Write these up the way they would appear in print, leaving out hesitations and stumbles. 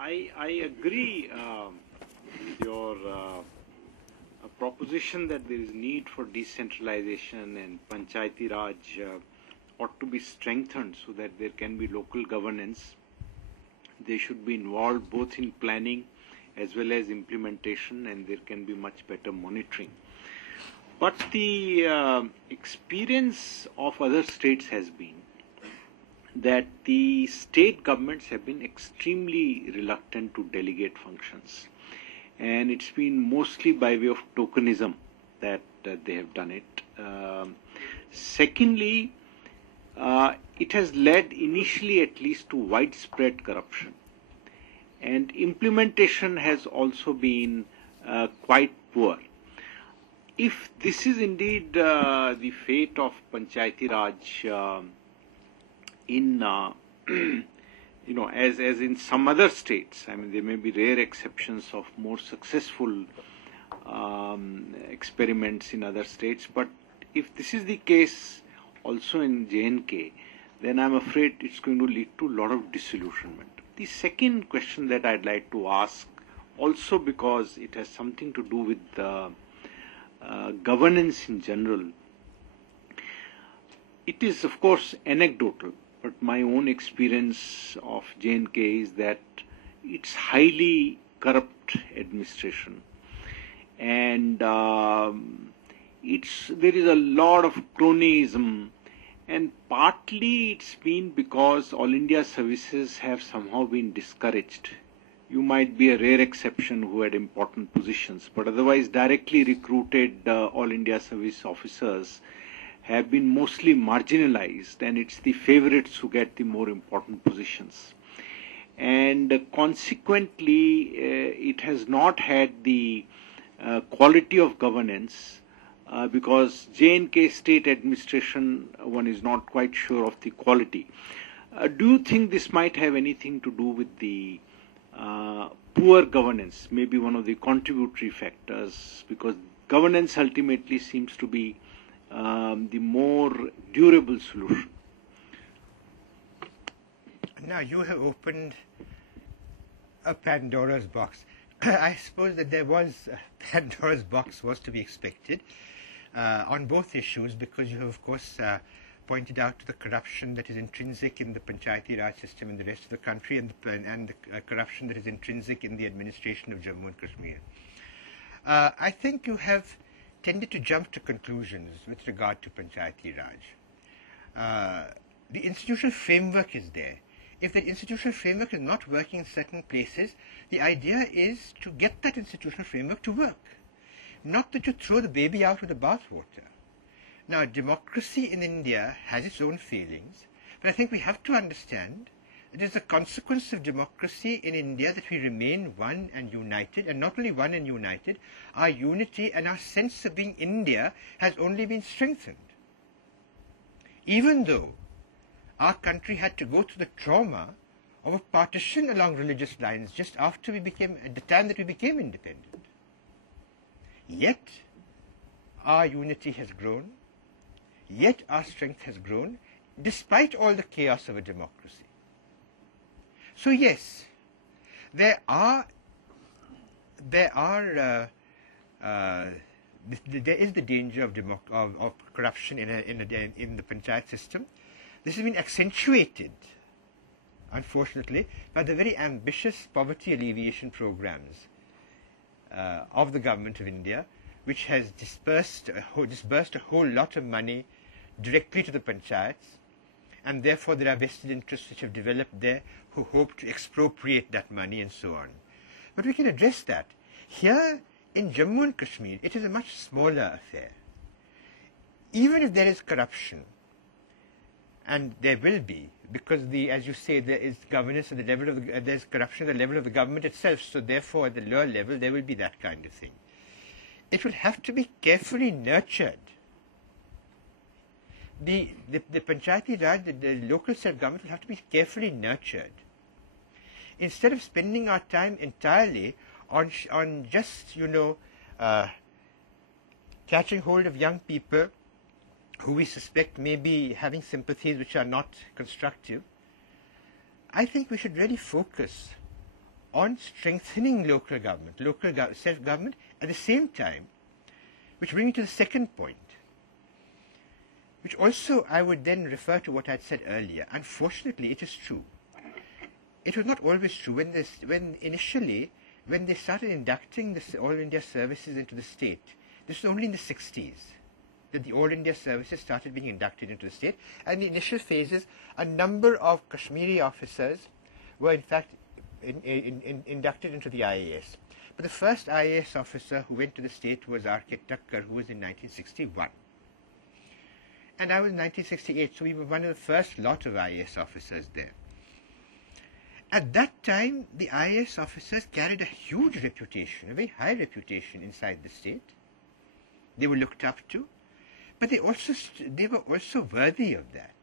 I agree with your proposition that there is need for decentralization and Panchayati Raj ought to be strengthened so that there can be local governance. They should be involved both in planning as well as implementation, and there can be much better monitoring. But the experience of other states has been that the state governments have been extremely reluctant to delegate functions. And it's been mostly by way of tokenism that they have done it. Secondly, it has led initially at least to widespread corruption. And implementation has also been quite poor. If this is indeed the fate of Panchayati Raj in as in some other states, I mean, there may be rare exceptions of more successful experiments in other states, but if this is the case also in J&K, then I'm afraid it's going to lead to a lot of disillusionment. The second question that I'd like to ask, also because it has something to do with governance in general, it is of course anecdotal, but my own experience of J&K is that it's highly corrupt administration, and there is a lot of cronyism, and partly it's been because All India services have somehow been discouraged. You might be a rare exception who had important positions, but otherwise directly recruited All India service officers have been mostly marginalized, and it's the favorites who get the more important positions. And consequently, it has not had the quality of governance because J&K state administration, one is not quite sure of the quality. Do you think this might have anything to do with the poor governance, maybe one of the contributory factors, because governance ultimately seems to be the more durable solution? Now you have opened a Pandora's box. I suppose that there was Pandora's box was to be expected on both issues, because you have of course pointed out the corruption that is intrinsic in the Panchayati Raj system in the rest of the country, and the corruption that is intrinsic in the administration of Jammu and Kashmir. I think you have tended to jump to conclusions with regard to Panchayati Raj. The institutional framework is there. If the institutional framework is not working in certain places, the idea is to get that institutional framework to work. Not that you throw the baby out with the bathwater. Now, democracy in India has its own failings, but I think we have to understand it is a consequence of democracy in India that we remain one and united, and not only one and united, our unity and our sense of being India has only been strengthened. Even though our country had to go through the trauma of a partition along religious lines just after we became, at the time that we became independent. Yet, our unity has grown, yet our strength has grown, despite all the chaos of a democracy. So yes, there is the danger of corruption in the panchayat system. This has been accentuated, unfortunately, by the very ambitious poverty alleviation programs of the government of India, which has disbursed a whole lot of money directly to the panchayats, and therefore there are vested interests which have developed there who hope to expropriate that money and so on. But we can address that. Here in Jammu and Kashmir, it is a much smaller affair. Even if there is corruption, and there will be, because as you say, there is governance at the level of there's corruption at the level of the government itself, so therefore at the lower level there will be that kind of thing. It will have to be carefully nurtured. The Panchayati Raj, the local self-government will have to be carefully nurtured. Instead of spending our time entirely on just, catching hold of young people who we suspect may be having sympathies which are not constructive, I think we should really focus on strengthening local government, self-government at the same time, which brings me to the second point, which also I would then refer to what I had said earlier. Unfortunately, it is true. It was not always true. When they started inducting the All India services into the state, this was only in the 60s that the All India services started being inducted into the state. And in the initial phases, a number of Kashmiri officers were in fact inducted into the IAS. But the first IAS officer who went to the state was R.K. Thakkar, who was in 1961. And I was in 1968, so we were one of the first lot of IAS officers there. At that time, the IAS officers carried a huge reputation, a very high reputation inside the state. They were looked up to, but they were also worthy of that.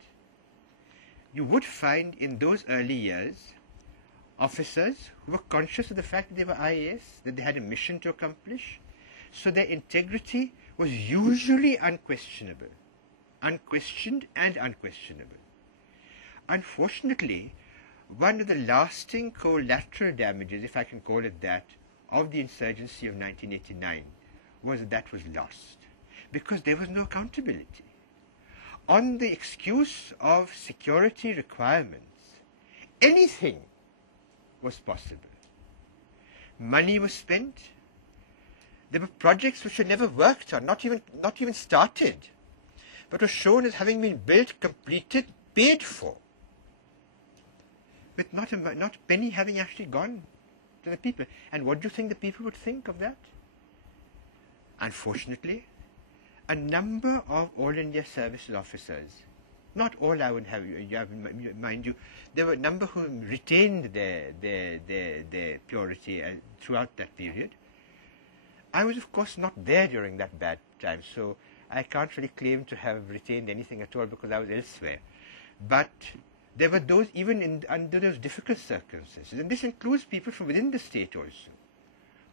You would find in those early years officers who were conscious of the fact that they were IAS, that they had a mission to accomplish, so their integrity was usually unquestioned and unquestionable. Unfortunately, one of the lasting collateral damages, if I can call it that, of the insurgency of 1989 was that was lost, because there was no accountability. On the excuse of security requirements, anything was possible. Money was spent. There were projects which were never worked on, not even started, but were shown as having been built, completed, paid for, with not a penny having actually gone to the people. And what do you think the people would think of that? Unfortunately, a number of All India Services officers, not all I would have mind you, there were a number who retained their purity throughout that period. I was, of course, not there during that bad time, so I can't really claim to have retained anything at all because I was elsewhere. But there were those even under those difficult circumstances, and this includes people from within the state also,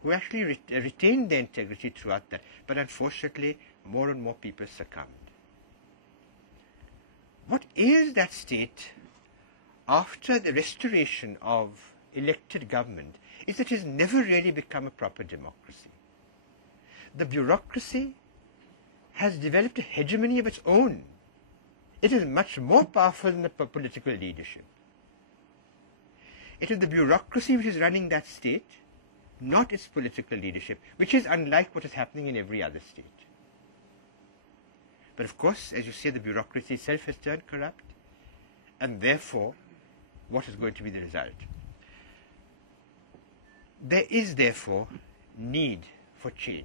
who actually retained their integrity throughout that. But unfortunately, more and more people succumbed. What is that state after the restoration of elected government is that it has never really become a proper democracy. The bureaucracy has developed a hegemony of its own. It is much more powerful than the political leadership. It is the bureaucracy which is running that state, not its political leadership, which is unlike what is happening in every other state. But of course, as you say, the bureaucracy itself has turned corrupt, and therefore, what is going to be the result? There is therefore need for change.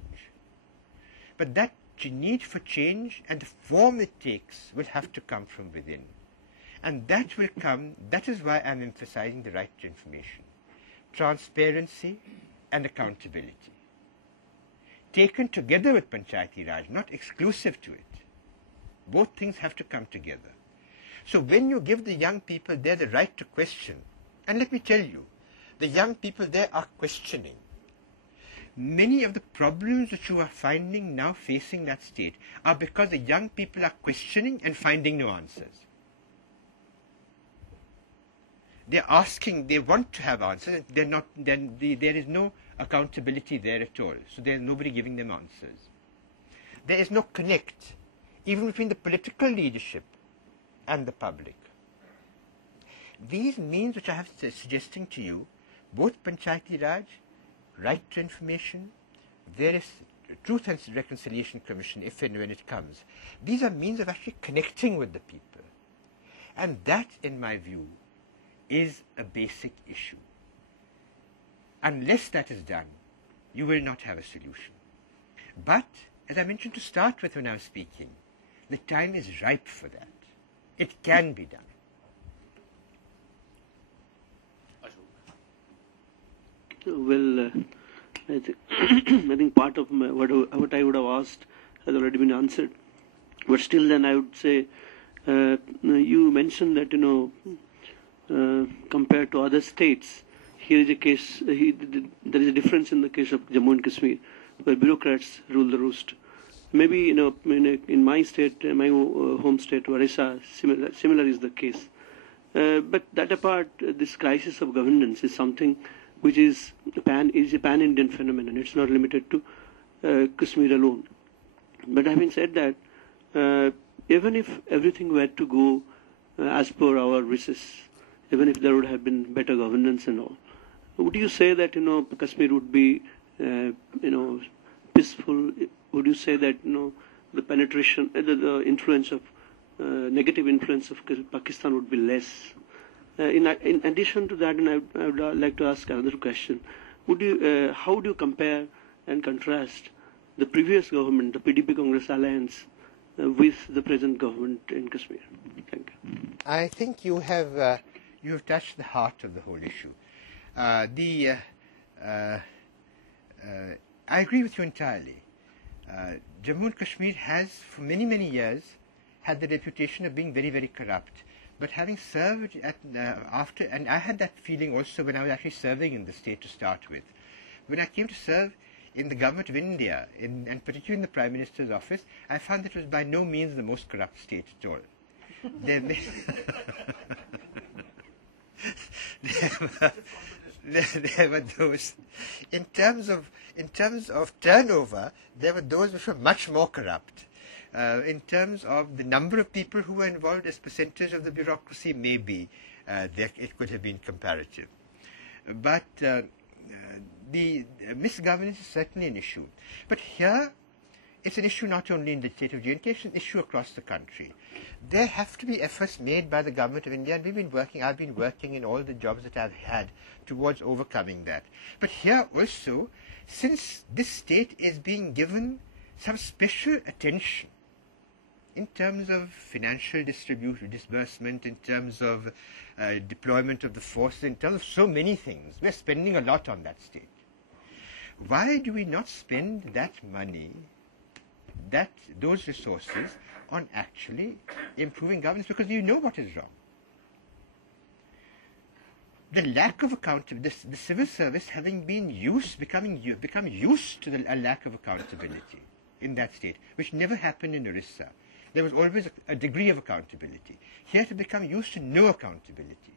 But that need for change and the form it takes will have to come from within. And that will come, that is why I'm emphasizing the right to information, transparency and accountability, taken together with Panchayati Raj, not exclusive to it. Both things have to come together. So when you give the young people there the right to question, and let me tell you, the young people there are questioning. Many of the problems that you are finding now facing that state are because the young people are questioning and finding no answers. They're asking, they want to have answers, they're not, then there is no accountability there at all. So there's nobody giving them answers. There is no connect, even between the political leadership and the public. These means which I have suggesting to you, both Panchayati Raj, right to information, various Truth and Reconciliation Commission, if and when it comes, these are means of actually connecting with the people. And that, in my view, is a basic issue. Unless that is done, you will not have a solution. But, as I mentioned to start with when I was speaking, the time is ripe for that. It can be done. Well, I think part of what I would have asked has already been answered. But still, then I would say, you mentioned that, compared to other states, here is a case, there is a difference in the case of Jammu and Kashmir, where bureaucrats rule the roost. Maybe, in my state, my home state, Orissa, similar is the case. But that apart, this crisis of governance is something which is a pan-Indian phenomenon. It's not limited to Kashmir alone. But having said that, even if everything were to go as per our wishes, even if there would have been better governance and all, would you say that Kashmir would be peaceful? Would you say that the penetration, the influence of negative influence of Pakistan would be less? In addition to that, and I would like to ask another question: how would you compare and contrast the previous government, the PDP Congress alliance, with the present government in Kashmir? Thank you. I think you have touched the heart of the whole issue. I agree with you entirely. Jammu and Kashmir has, for many, many years, had the reputation of being very, very corrupt. But having served and I had that feeling also when I was actually serving in the state to start with. When I came to serve in the government of India, and particularly in the Prime Minister's office, I found that it was by no means the most corrupt state at all. There were those, in terms of turnover, there were those which were much more corrupt. In terms of the number of people who were involved as percentage of the bureaucracy, maybe it could have been comparative. But the misgovernance is certainly an issue. But here, it's an issue not only in the state of J&K, it's an issue across the country. There have to be efforts made by the government of India, and I've been working in all the jobs that I've had towards overcoming that. But here also, since this state is being given some special attention in terms of financial disbursement, in terms of deployment of the forces, in terms of so many things, we're spending a lot on that state. Why do we not spend that money, those resources, on actually improving governance? Because you know what is wrong. The lack of accountability, the civil service having become used to a lack of accountability in that state, which never happened in Orissa. There was always a degree of accountability. Here to become used to no accountability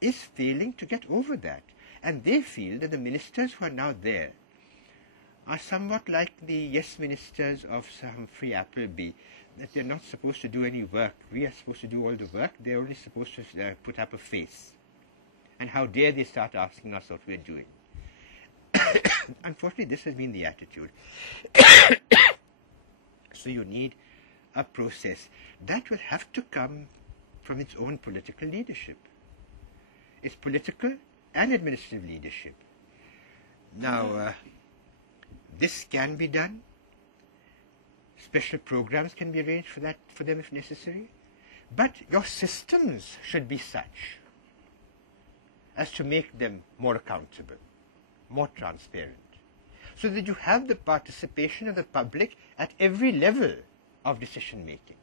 is failing to get over that. And they feel that the ministers who are now there are somewhat like the yes ministers of Sir Humphrey Appleby, that they're not supposed to do any work. We are supposed to do all the work. They're only supposed to put up a face. And how dare they start asking us what we're doing? Unfortunately, this has been the attitude. So you need a process that will have to come from its own political leadership. It's political and administrative leadership. Now, this can be done. Special programs can be arranged for them if necessary. But your systems should be such as to make them more accountable, more transparent, so that you have the participation of the public at every level of decision making,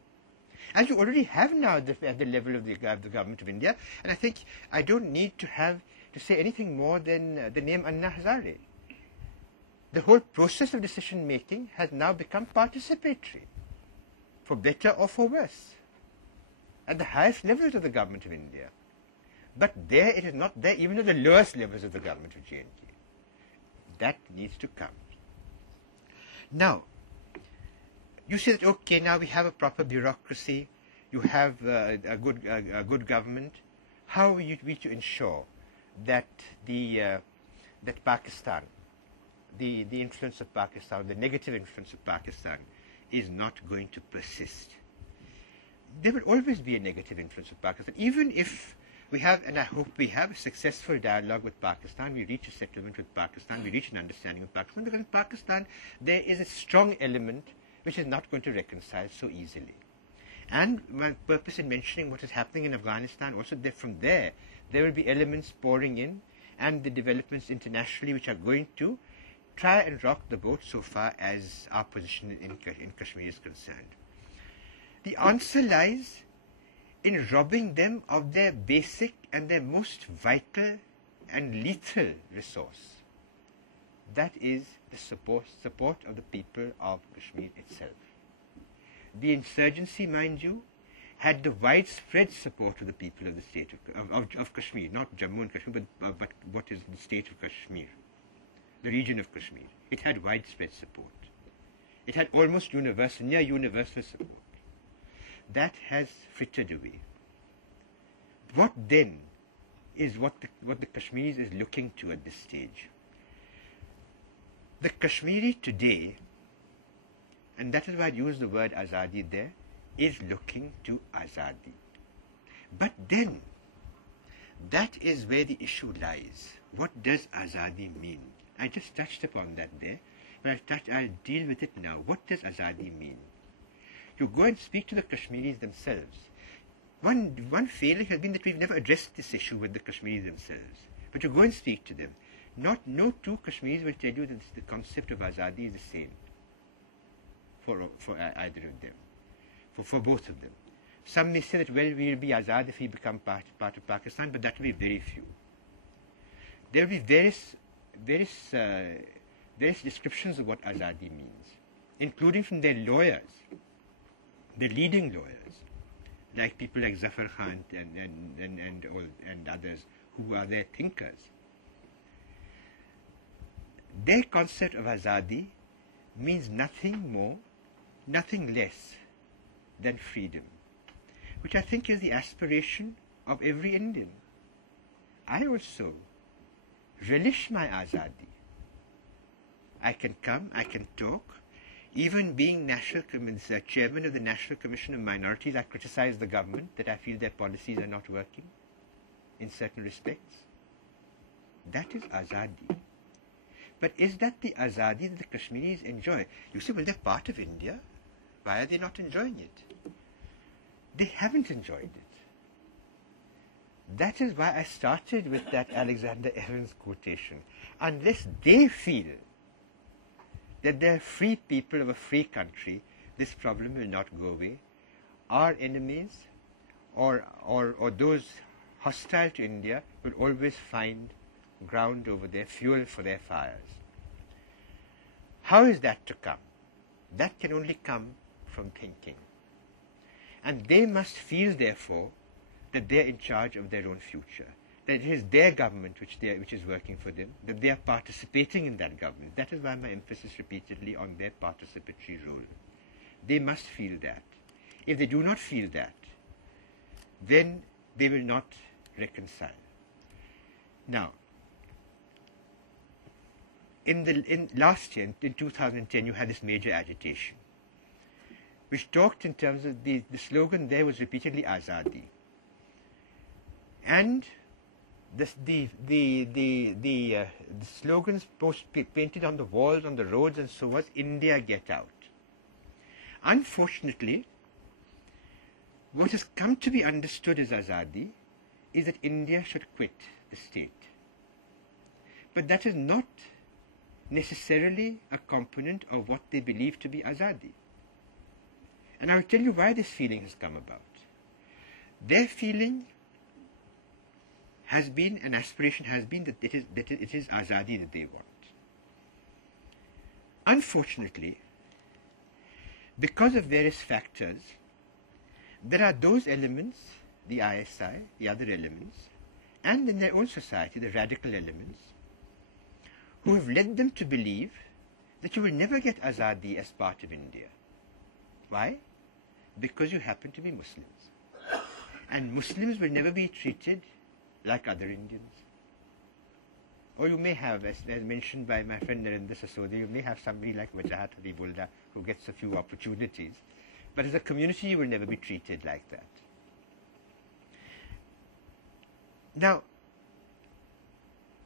as you already have now at the level of the government of India. And I think I don't need to say anything more than the name Anna Hazare. The whole process of decision making has now become participatory, for better or for worse, at the highest levels of the government of India. But there it is not there, even at the lowest levels of the government of J&K. That needs to come. Now, you say that, okay, now we have a proper bureaucracy, you have a good government. How are we to ensure that that Pakistan, the influence of Pakistan, the negative influence of Pakistan, is not going to persist? There will always be a negative influence of Pakistan, even if we have, and I hope we have, a successful dialogue with Pakistan. We reach a settlement with Pakistan. We reach an understanding with Pakistan. Because in Pakistan, there is a strong element which is not going to reconcile so easily. And my purpose in mentioning what is happening in Afghanistan, also from there will be elements pouring in, and the developments internationally which are going to try and rock the boat so far as our position in Kashmir is concerned. The answer lies in robbing them of their basic and their most vital and lethal resource. That is the support of the people of Kashmir itself. The insurgency, mind you, had the widespread support of the people of the state of Kashmir, not Jammu and Kashmir, but what is the state of Kashmir, the region of Kashmir. It had widespread support. It had almost near universal support. That has frittered away. What then is what the Kashmiris is looking to at this stage? The Kashmiri today, and that is why I use the word Azadi there, is looking to Azadi. But then, that is where the issue lies. What does Azadi mean? I just touched upon that there, but I'll deal with it now. What does Azadi mean? You go and speak to the Kashmiris themselves. One failing has been that we've never addressed this issue with the Kashmiris themselves. But you go and speak to them. No two Kashmiris will tell you that the concept of Azadi is the same for either of them, for both of them. Some may say that, well, we'll be Azad if we become part of Pakistan, but that will be very few. There will be various descriptions of what Azadi means, including from their lawyers, their leading lawyers, like people like Zafar Khan and others who are their thinkers. Their concept of Azadi means nothing more, nothing less than freedom, which I think is the aspiration of every Indian. I also relish my Azadi. I can come, I can talk. Even being chairman of the National Commission of Minorities, I criticize the government that I feel their policies are not working in certain respects. That is Azadi. But is that the Azadi that the Kashmiris enjoy? You say, well, they're part of India. Why are they not enjoying it? They haven't enjoyed it. That is why I started with that Alexander Evans quotation. Unless they feel that they're free people of a free country, this problem will not go away. Our enemies or those hostile to India will always find ground over there, fuel for their fires. How is that to come? That can only come from thinking. And they must feel, therefore, that they're in charge of their own future, that it is their government which is working for them, that they are participating in that government. That is why my emphasis repeatedly on their participatory role. They must feel that. If they do not feel that, then they will not reconcile. Now, last year, in 2010, you had this major agitation, which talked in terms of the slogan there was repeatedly Azadi. And the slogans painted on the walls, on the roads and so was, India get out. Unfortunately, what has come to be understood as Azadi is that India should quit the state. But that is not necessarily a component of what they believe to be Azadi. And I will tell you why this feeling has come about. Their feeling has been, an aspiration has been, that it is Azadi that they want. Unfortunately, because of various factors, there are those elements, the ISI, the other elements, and in their own society, the radical elements, who have led them to believe that you will never get Azadi as part of India. Why? Because you happen to be Muslims. And Muslims will never be treated like other Indians. Or you may have, as mentioned by my friend Narendra Sasodi, you may have somebody like Wajahat Habibullah who gets a few opportunities. But as a community, you will never be treated like that. Now,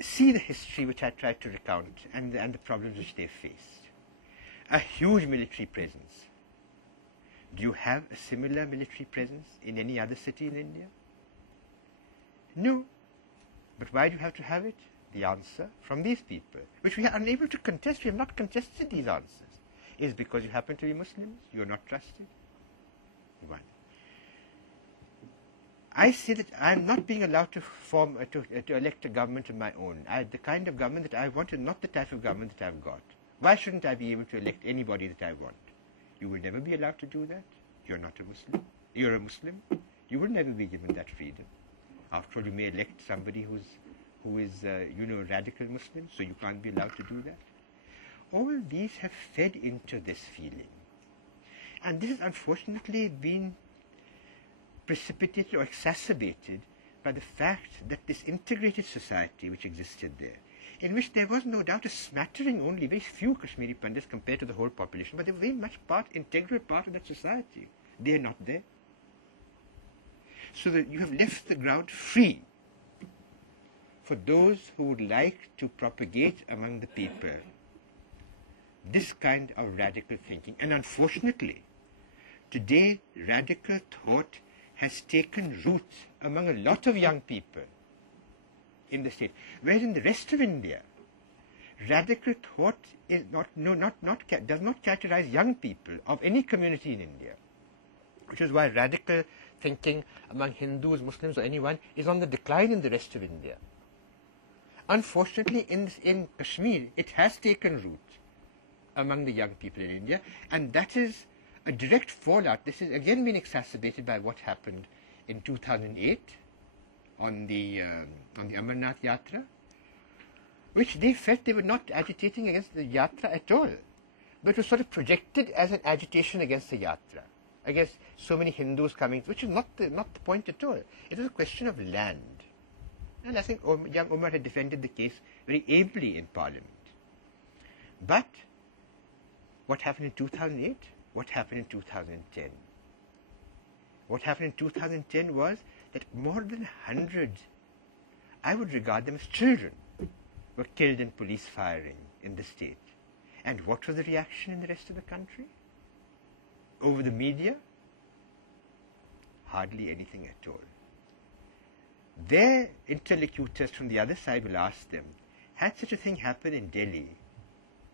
see the history which I tried to recount and the problems which they faced. A huge military presence. Do you have a similar military presence in any other city in India? No. But why do you have to have it? The answer from these people, which we are unable to contest, we have not contested these answers, is because you happen to be Muslims, you are not trusted. One. I say that I am not being allowed to to elect a government of my own. The kind of government that I want is not the type of government that I've got. Why shouldn't I be able to elect anybody that I want? You will never be allowed to do that. You're not a Muslim. you're a Muslim, you will never be given that freedom. After all, you may elect somebody who is radical Muslim, so you can't be allowed to do that. All these have fed into this feeling. And this has unfortunately been precipitated or exacerbated by the fact that this integrated society which existed there, in which there was no doubt a smattering only, very few Kashmiri Pandits compared to the whole population, but they were very much integral part of that society. They are not there. So that you have left the ground free for those who would like to propagate among the people this kind of radical thinking. And unfortunately, today radical thought has taken root among a lot of young people in the state, whereas in the rest of India, radical thought is does not characterize young people of any community in India, which is why radical thinking among Hindus, Muslims, or anyone is on the decline in the rest of India. Unfortunately, in Kashmir, it has taken root among the young people in India, and that is a direct fallout. This has again been exacerbated by what happened in 2008 on the Amarnath Yatra, which they felt they were not agitating against the Yatra at all, but was sort of projected as an agitation against the Yatra, against so many Hindus coming, which is not the point at all. It was a question of land. And I think young Umar had defended the case very ably in Parliament. But what happened in 2008? What happened in 2010? What happened in 2010 was that more than 100, I would regard them as children, were killed in police firing in the state. And what was the reaction in the rest of the country? Over the media? Hardly anything at all. Their interlocutors from the other side will ask them, had such a thing happened in Delhi,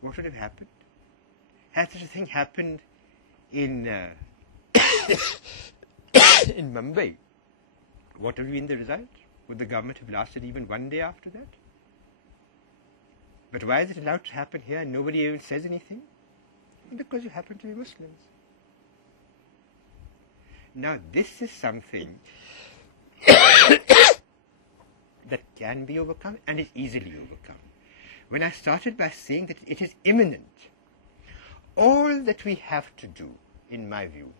what would have happened? Had such a thing happened in in Mumbai, what would have been the result? Would the government have lasted even one day after that? But why is it allowed to happen here and nobody even says anything? Because you happen to be Muslims. Now this is something that can be overcome and is easily overcome. When I started by saying that it is imminent, all that we have to do, in my view,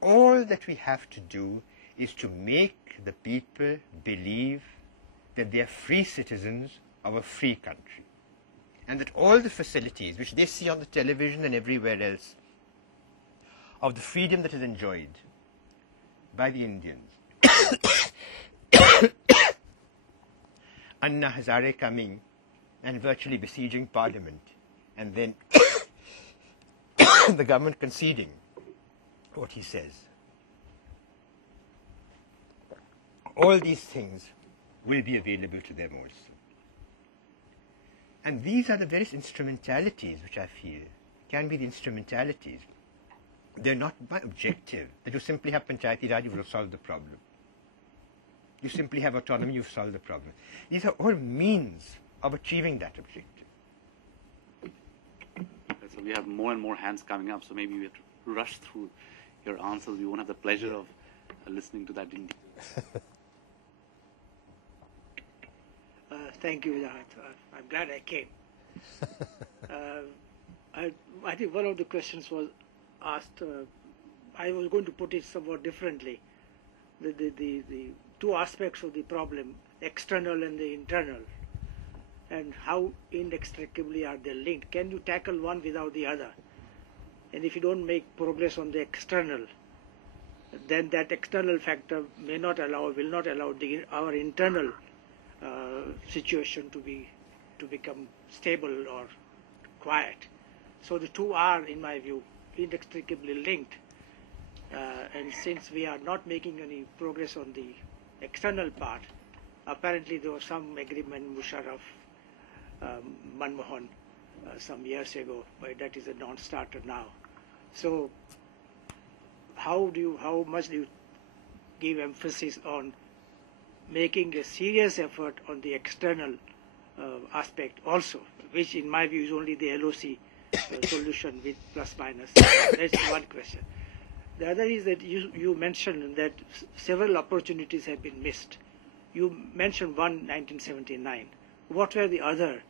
all that we have to do is to make the people believe that they are free citizens of a free country, and that all the facilities which they see on the television and everywhere else of the freedom that is enjoyed by the Indians, Anna Hazare coming and virtually besieging Parliament, and then the government conceding what he says. All these things will be available to them also. And these are the various instrumentalities which I feel can be the instrumentalities. They're not my objective, that you simply have Panchayati Raj, you will solve the problem. You simply have autonomy, you've solved the problem. These are all means of achieving that objective. So we have more and more hands coming up, so maybe we have to rush through your answers. We won't have the pleasure of listening to that in detail. Thank you, Wajahat. I'm glad I came. I think one of the questions was asked, I was going to put it somewhat differently. The two aspects of the problem, external and the internal, and how inextricably are they linked. Can you tackle one without the other? And if you don't make progress on the external, then that external factor will not allow our internal situation to become stable or quiet. So the two are, in my view, inextricably linked. And since we are not making any progress on the external part, apparently there was some agreement, Musharraf, Manmohan, some years ago, but that is a non-starter now. So how much do you give emphasis on making a serious effort on the external aspect also, which in my view is only the LOC solution with plus minus? That's one question. The other is that you mentioned that several opportunities have been missed. You mentioned one, 1979. What were the other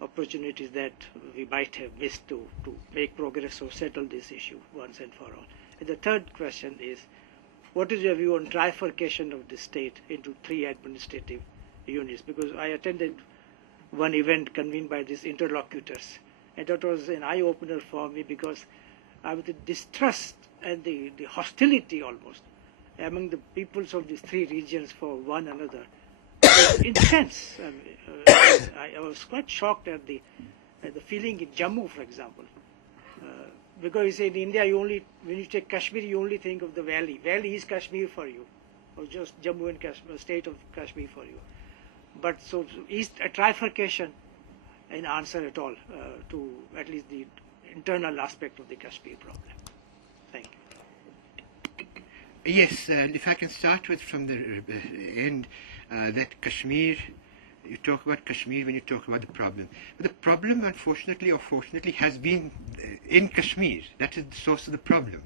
opportunities that we might have missed to make progress or settle this issue once and for all? And the third question is, what is your view on trifurcation of the state into 3 administrative units? Because I attended one event convened by these interlocutors, and that was an eye-opener for me, because the distrust and the hostility almost among the peoples of these 3 regions for one another was intense. I was quite shocked at the feeling in Jammu, for example. Because you say in India, when you take Kashmir, you only think of the valley. Valley is Kashmir for you, or just Jammu and Kashmir, state of Kashmir for you. But so is a trifurcation an answer at all to at least the internal aspect of the Kashmir problem? Thank you. Yes, if I can start with from the end, that Kashmir, you talk about Kashmir when you talk about the problem. But the problem, unfortunately or fortunately, has been in Kashmir. That is the source of the problem.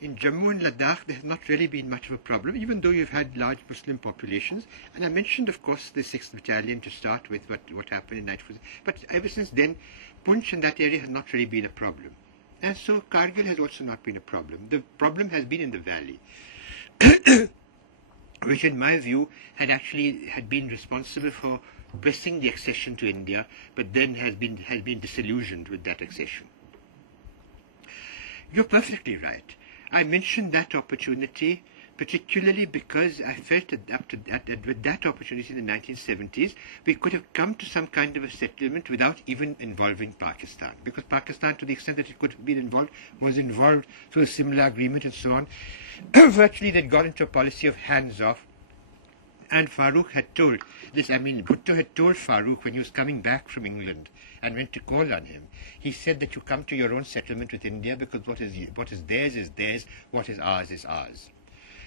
In Jammu and Ladakh, there has not really been much of a problem, even though you've had large Muslim populations. And I mentioned, of course, the 6th Battalion to start with, what happened in 1940. But ever since then, Poonch and that area has not really been a problem. And so Kargil has also not been a problem. The problem has been in the valley, which in my view had been responsible for pressing the accession to India, but then has been disillusioned with that accession. You're perfectly right. I mentioned that opportunity particularly because I felt that with that opportunity in the 1970s, we could have come to some kind of a settlement without even involving Pakistan. Because Pakistan, to the extent that it could have been involved, was involved through a similar agreement and so on. Virtually, they'd got into a policy of hands-off. And Farooq had told this, Bhutto had told Farooq when he was coming back from England and went to call on him, he said that you come to your own settlement with India because what is theirs, what is ours.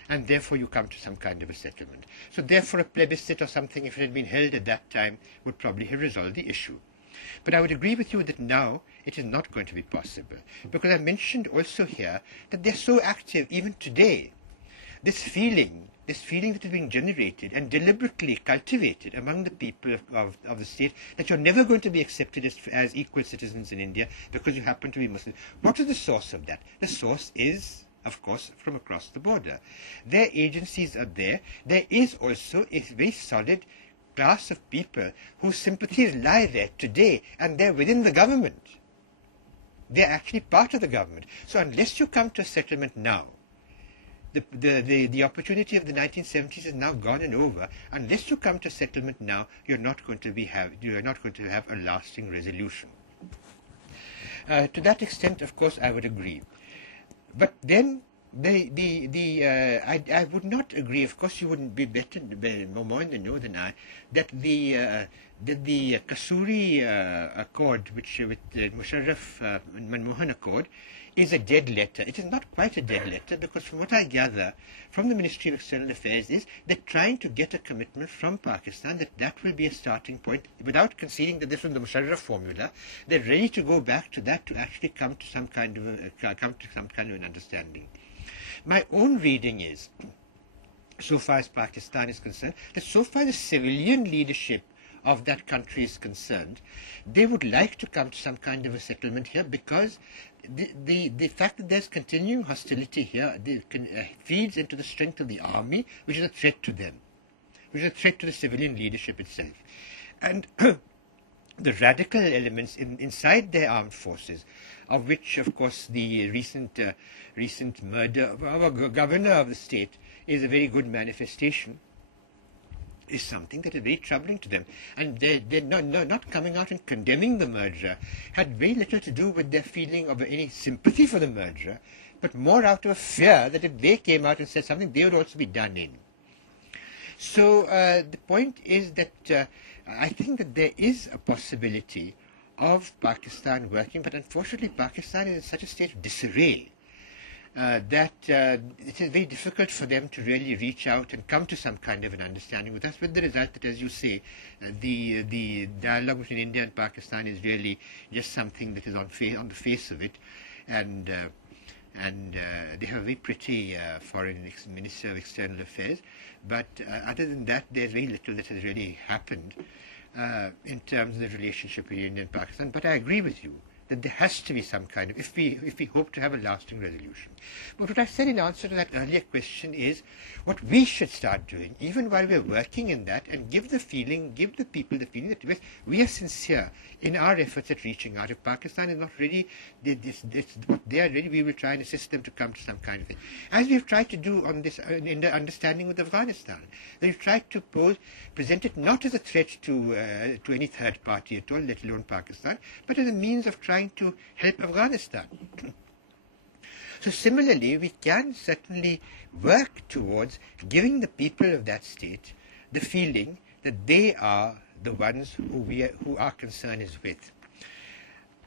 And therefore you come to some kind of a settlement. So therefore a plebiscite or something, if it had been held at that time, would probably have resolved the issue. But I would agree with you that now it is not going to be possible. Because I mentioned also here that they're so active even today. This feeling that is being generated and deliberately cultivated among the people of the state, that you're never going to be accepted as equal citizens in India because you happen to be Muslim. What is the source of that? The source is, of course, from across the border. Their agencies are there. There is also a very solid class of people whose sympathies lie there today, and they're within the government. They're actually part of the government. So unless you come to a settlement now, the opportunity of the 1970s is now gone and over. Unless you come to settlement now, you're not going to have a lasting resolution. To that extent, of course, I would agree. But then I would not agree. Of course, you wouldn't be more in the know than I, that the Kasuri Accord, which with the Musharraf Manmohan Accord, is a dead letter. It is not quite a dead letter, because from what I gather from the Ministry of External Affairs is they're trying to get a commitment from Pakistan that will be a starting point, without conceding that this was the Musharraf formula. They're ready to go back to that to actually come to some kind of an understanding. My own reading is, so far as Pakistan is concerned, that so far the civilian leadership of that country is concerned, they would like to come to some kind of a settlement here, because the fact that there's continuing hostility here feeds into the strength of the army, which is a threat to them, which is a threat to the civilian leadership itself. And the radical elements inside their armed forces, of which, of course, the recent murder of our governor of the state is a very good manifestation, is something that is very troubling to them. And they're not coming out and condemning the murderer had very little to do with their feeling of any sympathy for the murderer, but more out of a fear that if they came out and said something, they would also be done in. So the point is that I think that there is a possibility of Pakistan working, but unfortunately Pakistan is in such a state of disarray that it is very difficult for them to really reach out and come to some kind of an understanding with us, with the result that, as you say, the dialogue between India and Pakistan is really just something that is on the face of it, and and they have a very pretty foreign minister of external affairs. But other than that, there's very little that has really happened in terms of the relationship between India and Pakistan. But I agree with you that there has to be some kind of, if we hope to have a lasting resolution. But what I said in answer to that earlier question is what we should start doing, even while we're working in that, and give the people the feeling that yes, we are sincere in our efforts at reaching out. If Pakistan is not ready, what they are ready, we will try and assist them to come to some kind of thing. As we've tried to do on this, in the understanding with Afghanistan, we've tried to present it not as a threat to any third party at all, let alone Pakistan, but as a means of trying to help Afghanistan. So similarly, we can certainly work towards giving the people of that state the feeling that they are the ones who our concern is with.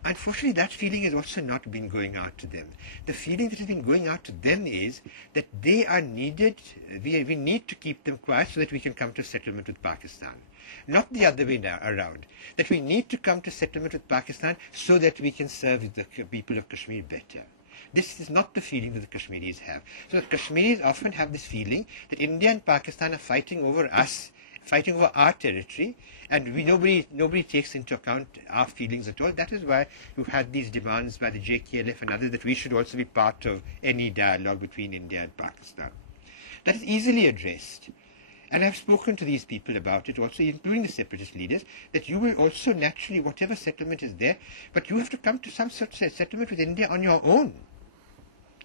Unfortunately, that feeling has also not been going out to them. The feeling that has been going out to them is that they are needed, we need to keep them quiet so that we can come to settlement with Pakistan. Not the other way around, that we need to come to settlement with Pakistan so that we can serve the people of Kashmir better. This is not the feeling that the Kashmiris have. So the Kashmiris often have this feeling that India and Pakistan are fighting over us, fighting over our territory, and nobody takes into account our feelings at all. That is why you've had these demands by the JKLF and others that we should also be part of any dialogue between India and Pakistan. That is easily addressed. And I've spoken to these people about it also, including the separatist leaders, that you will also naturally, whatever settlement is there, but you have to come to some sort of settlement with India on your own.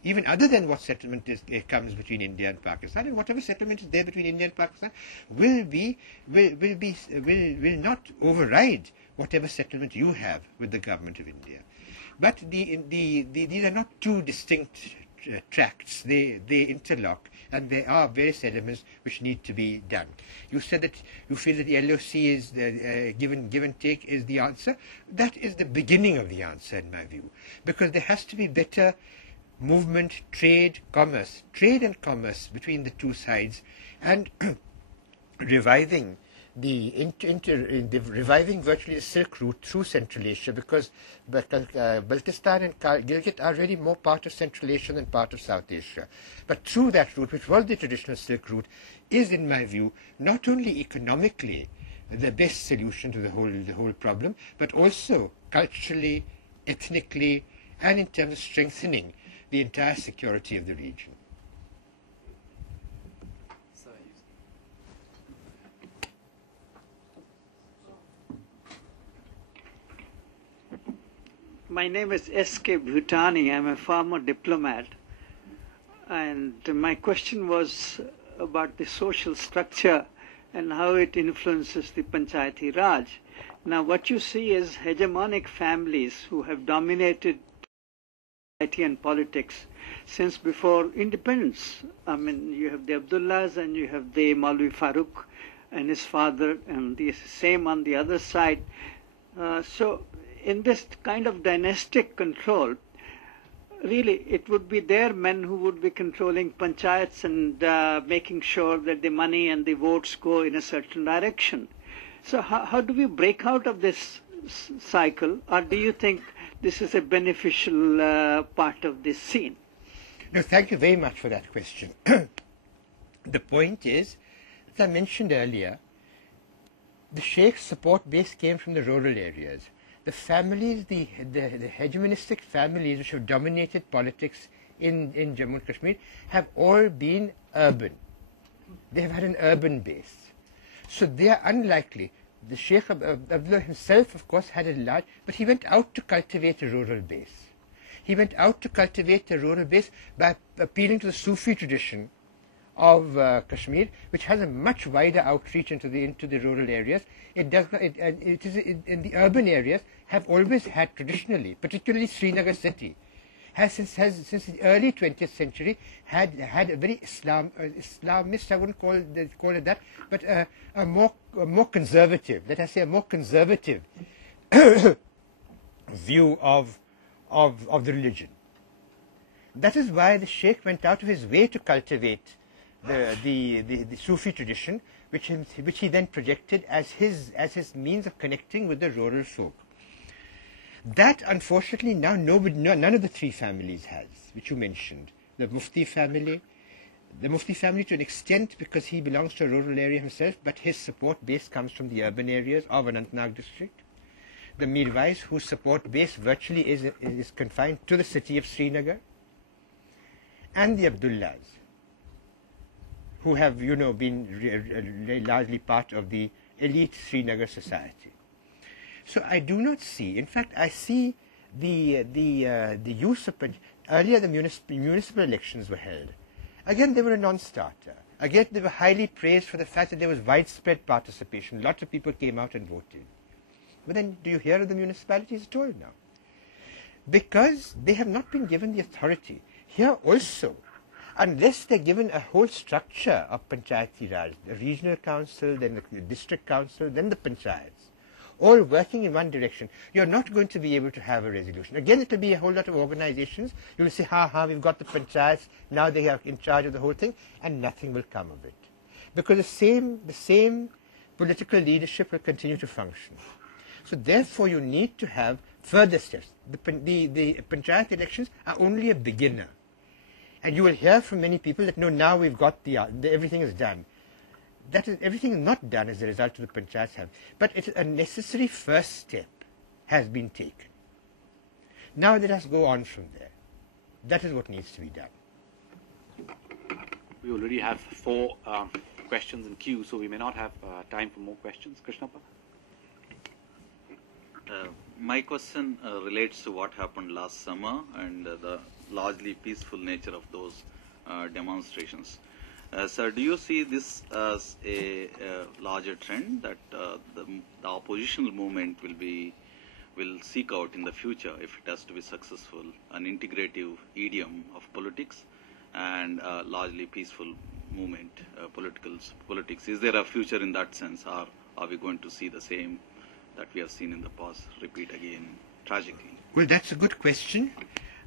Even other than what settlement comes between India and Pakistan, and whatever settlement is there between India and Pakistan will not override whatever settlement you have with the government of India. But these are not two distinct tracts. They interlock, and there are various elements which need to be done. You said that you feel that the LOC is give and take is the answer. That is the beginning of the answer, in my view, because there has to be better movement, trade and commerce between the two sides, and reviving reviving virtually the Silk Route through Central Asia, because Baltistan and Gilgit are really more part of Central Asia than part of South Asia. But through that route, which was the traditional Silk Route, is, in my view, not only economically the best solution to the whole problem, but also culturally, ethnically, and in terms of strengthening the entire security of the region. My name is S.K. Bhutani. I'm a former diplomat. And my question was about the social structure and how it influences the Panchayati Raj. Now, what you see is hegemonic families who have dominated society and politics since before independence. I mean, you have the Abdullahs and you have the Maulvi Farooq and his father, and the same on the other side. So in this kind of dynastic control, really it would be their men who would be controlling panchayats and making sure that the money and the votes go in a certain direction. So how do we break out of this cycle, or do you think this is a beneficial part of this scene? No, thank you very much for that question. The point is, as I mentioned earlier, the Sheikh's support base came from the rural areas. The families, the hegemonistic families which have dominated politics in Jammu and Kashmir have all been urban. They have had an urban base. So they are unlikely. The Sheikh Abdullah himself, of course, had a large, but he went out to cultivate a rural base. He went out to cultivate a rural base by appealing to the Sufi tradition of Kashmir, which has a much wider outreach into the rural areas. In the urban areas have always had traditionally, particularly Srinagar city, has since the early 20th century had a very Islamist, I wouldn't call it that, but a more conservative, let us say a more conservative view of the religion. That is why the Sheikh went out of his way to cultivate the Sufi tradition, which he then projected as his means of connecting with the rural folk. That, unfortunately, now none of the three families has, which you mentioned. The Mufti family to an extent because he belongs to a rural area himself, but his support base comes from the urban areas of Anantnag district. The Mirwais, whose support base virtually is confined to the city of Srinagar. And the Abdullahs, who have, been largely part of the elite Srinagar society. So I do not see, in fact, I see the use of, earlier the municipal elections were held. Again, they were a non-starter. Again, they were highly praised for the fact that there was widespread participation. Lots of people came out and voted. But then, do you hear of the municipalities at all now? Because they have not been given the authority. Here also, unless they're given a whole structure of Panchayati Raj, the regional council, then the district council, then the panchayats, all working in one direction, you're not going to be able to have a resolution. Again, it will be a whole lot of organizations. You will say, we've got the panchayats, now they are in charge of the whole thing, and nothing will come of it. Because the same political leadership will continue to function. So therefore, you need to have further steps. The panchayat elections are only a beginner. And you will hear from many people that, no, now we've got everything is done. That is, everything is not done as a result of the panchayats have. But it's a necessary first step has been taken. Now let us go on from there. That is what needs to be done. We already have 4 questions in queue, so we may not have time for more questions. Krishnappa? My question relates to what happened last summer and the largely peaceful nature of those demonstrations. Sir, do you see this as a larger trend that the oppositional movement will seek out in the future, if it has to be successful, an integrative idiom of politics and largely peaceful movement, politics? Is there a future in that sense, or are we going to see the same that we have seen in the past repeat again, tragically? Well, that's a good question.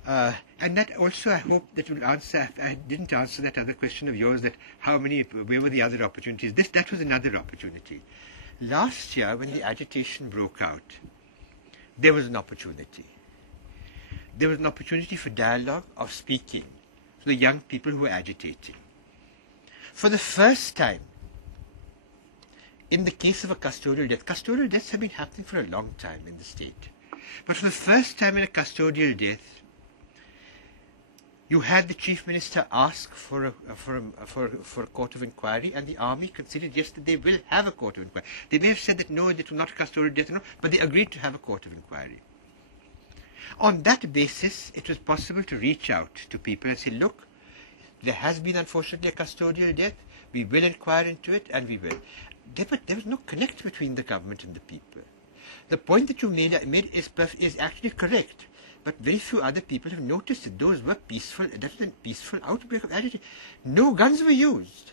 And that also, I hope that will answer, I didn't answer that other question of yours, that where were the other opportunities? That was another opportunity. Last year, when the agitation broke out, there was an opportunity. There was an opportunity for dialogue, of speaking to the young people who were agitating. For the first time, in the case of a custodial deaths have been happening for a long time in the state. But for the first time in a custodial death, you had the chief minister ask for a court of inquiry, and the army considered, yes, that they will have a court of inquiry. They may have said that no, it was not a custodial death, no, but they agreed to have a court of inquiry. On that basis, it was possible to reach out to people and say, look, there has been unfortunately a custodial death, we will inquire into it, and we will. But there was no connect between the government and the people. The point that you made is actually correct. But very few other people have noticed that those were peaceful, that was a peaceful outbreak of agitation. No guns were used.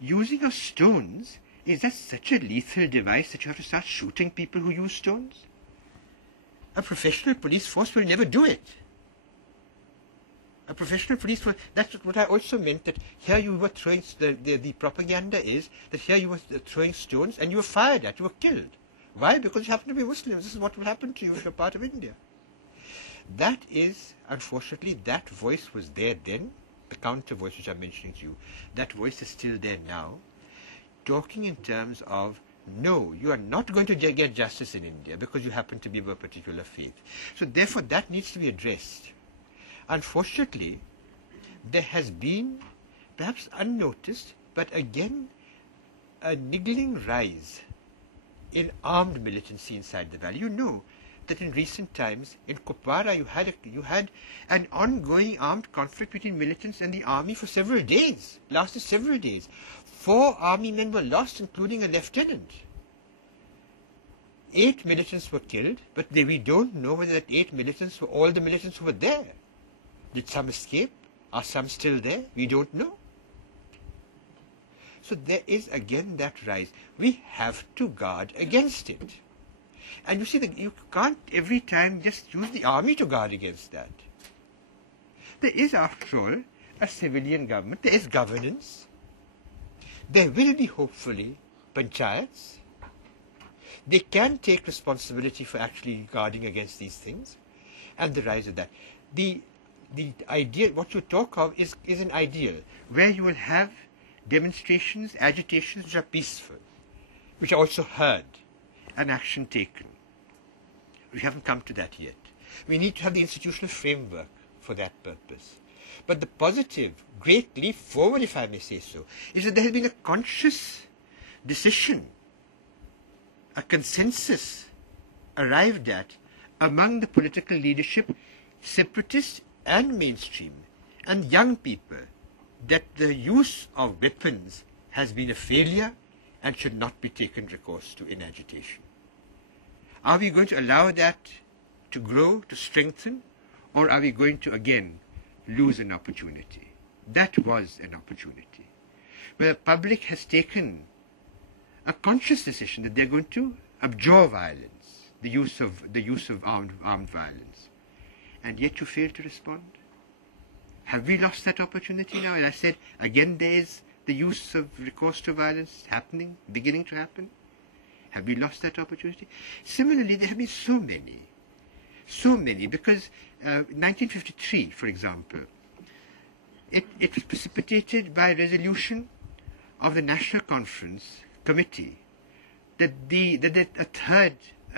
Using of stones, is that such a lethal device that you have to start shooting people who use stones? A professional police force will never do it. A professional police force, that's what I also meant, that here you were throwing, the propaganda is that here you were throwing stones and you were fired at, you were killed. Why? Because you happen to be Muslims. This is what will happen to you if you're part of India. That is, unfortunately, that voice was there then, the counter voice which I'm mentioning to you, that voice is still there now, talking in terms of, no, you are not going to get justice in India because you happen to be of a particular faith. So therefore, that needs to be addressed. Unfortunately, there has been, perhaps unnoticed, but again, a niggling rise in armed militancy inside the valley. You know that in recent times, in Kupwara, you had an ongoing armed conflict between militants and the army for several days, lasted several days. 4 army men were lost, including a lieutenant. 8 militants were killed, but we don't know whether that 8 militants were all the militants who were there. Did some escape? Are some still there? We don't know. So there is again that rise. We have to guard against it. And you see, that you can't every time just use the army to guard against that. There is, after all, a civilian government. There is governance. There will be, hopefully, panchayats. They can take responsibility for actually guarding against these things and the rise of that. The idea, what you talk of is an ideal where you will have demonstrations, agitations which are peaceful, which are also heard and action taken. We haven't come to that yet. We need to have the institutional framework for that purpose. But the positive, great leap forward, if I may say so, is that there has been a conscious decision, a consensus arrived at among the political leadership, separatist and mainstream, and young people, that the use of weapons has been a failure and should not be taken recourse to in agitation. Are we going to allow that to grow, to strengthen, or are we going to again lose an opportunity? That was an opportunity where the public has taken a conscious decision that they're going to abjure violence, the use of armed violence, and yet you fail to respond. Have we lost that opportunity now? And I said again, there is the use of recourse to violence happening, beginning to happen. Have we lost that opportunity? Similarly, there have been so many, because 1953, for example, it was precipitated by a resolution of the National Conference Committee that a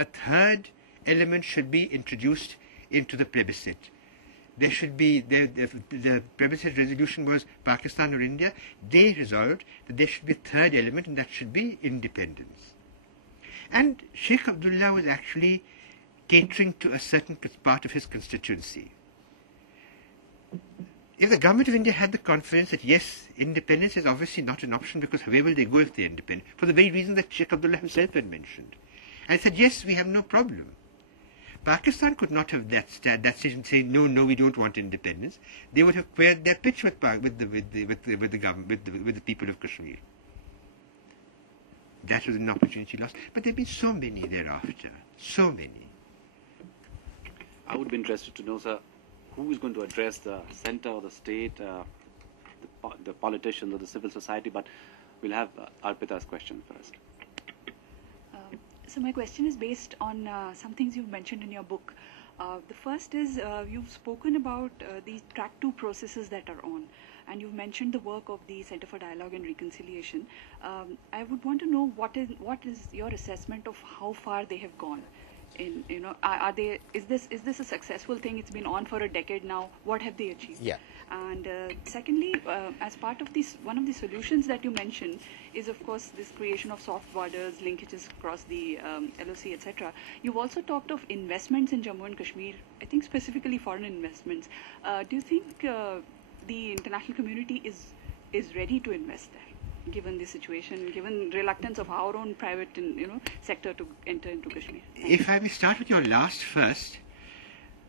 third element should be introduced into the plebiscite. There should be, the plebiscite resolution was Pakistan or India. They resolved that there should be a third element, and that should be independence. And Sheikh Abdullah was actually catering to a certain part of his constituency. If the government of India had the confidence that yes, independence is obviously not an option, because where will they go if they're independent? For the very reason that Sheikh Abdullah himself had mentioned. And said, yes, we have no problem. Pakistan could not have that stage and say, no, we don't want independence. They would have squared their pitch with the government, with the people of Kashmir. That was an opportunity lost. But there have been so many thereafter. So many. I would be interested to know, sir, who is going to address the center or the state, the politicians or the civil society, but we'll have Arpita's question first. So my question is based on some things you've mentioned in your book. The first is you've spoken about the track 2 processes that are on, and you've mentioned the work of the Center for Dialogue and Reconciliation. I would want to know what is your assessment of how far they have gone. Is this a successful thing? It's been on for a decade now. What have they achieved? Yeah. And secondly, as part of this, one of the solutions that you mentioned is, of course, this creation of soft borders, linkages across the LOC, etc. You've also talked of investments in Jammu and Kashmir, I think specifically foreign investments. Do you think the international community is ready to invest there, given the situation, given reluctance of our own private sector to enter into Kashmir? If I may start with your last first,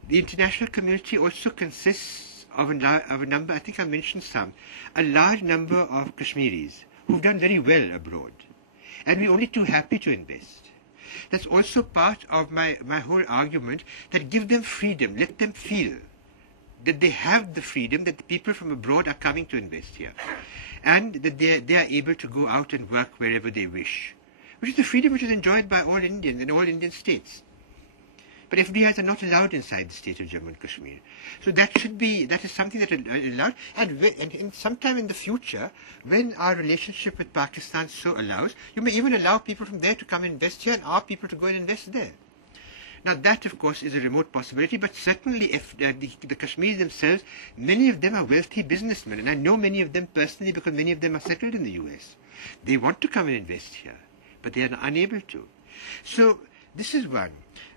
the international community also consists of a number, I think I mentioned some, a large number of Kashmiris who've done very well abroad. And we're only too happy to invest. That's also part of my whole argument, that give them freedom, let them feel that they have the freedom, that the people from abroad are coming to invest here, and that they are able to go out and work wherever they wish, which is the freedom which is enjoyed by all Indians in all Indian states. But FDIs are not allowed inside the state of Jammu and Kashmir. So that is something that is allowed. And sometime in the future, when our relationship with Pakistan so allows, you may even allow people from there to come and invest here, and our people to go and invest there. Now that, of course, is a remote possibility, but certainly if the Kashmiris themselves, many of them are wealthy businessmen, and I know many of them personally because many of them are settled in the US. They want to come and invest here, but they are unable to. So this is one.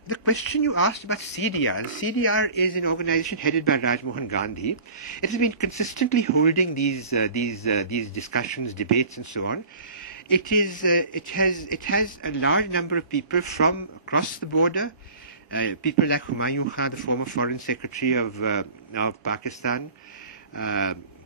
The question you asked about CDR is an organization headed by Rajmohan Gandhi. It has been consistently holding these discussions, debates, and so on. It has a large number of people from across the border, people like Humayun Khan, the former Foreign Secretary of Pakistan,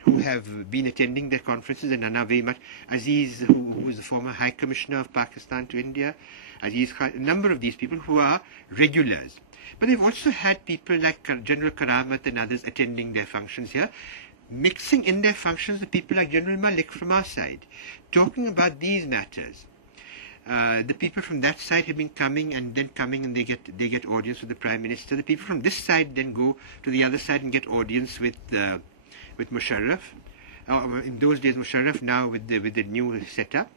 who have been attending their conferences, and Nana very much, Aziz, who is the former High Commissioner of Pakistan to India, Aziz Khan, a number of these people who are regulars. But they've also had people like General Karamat and others attending their functions here, mixing in their functions the people like General Malik from our side, talking about these matters. The people from that side have been coming and they get audience with the Prime Minister. The people from this side then go to the other side and get audience with Musharraf. In those days Musharraf, now with the new setup.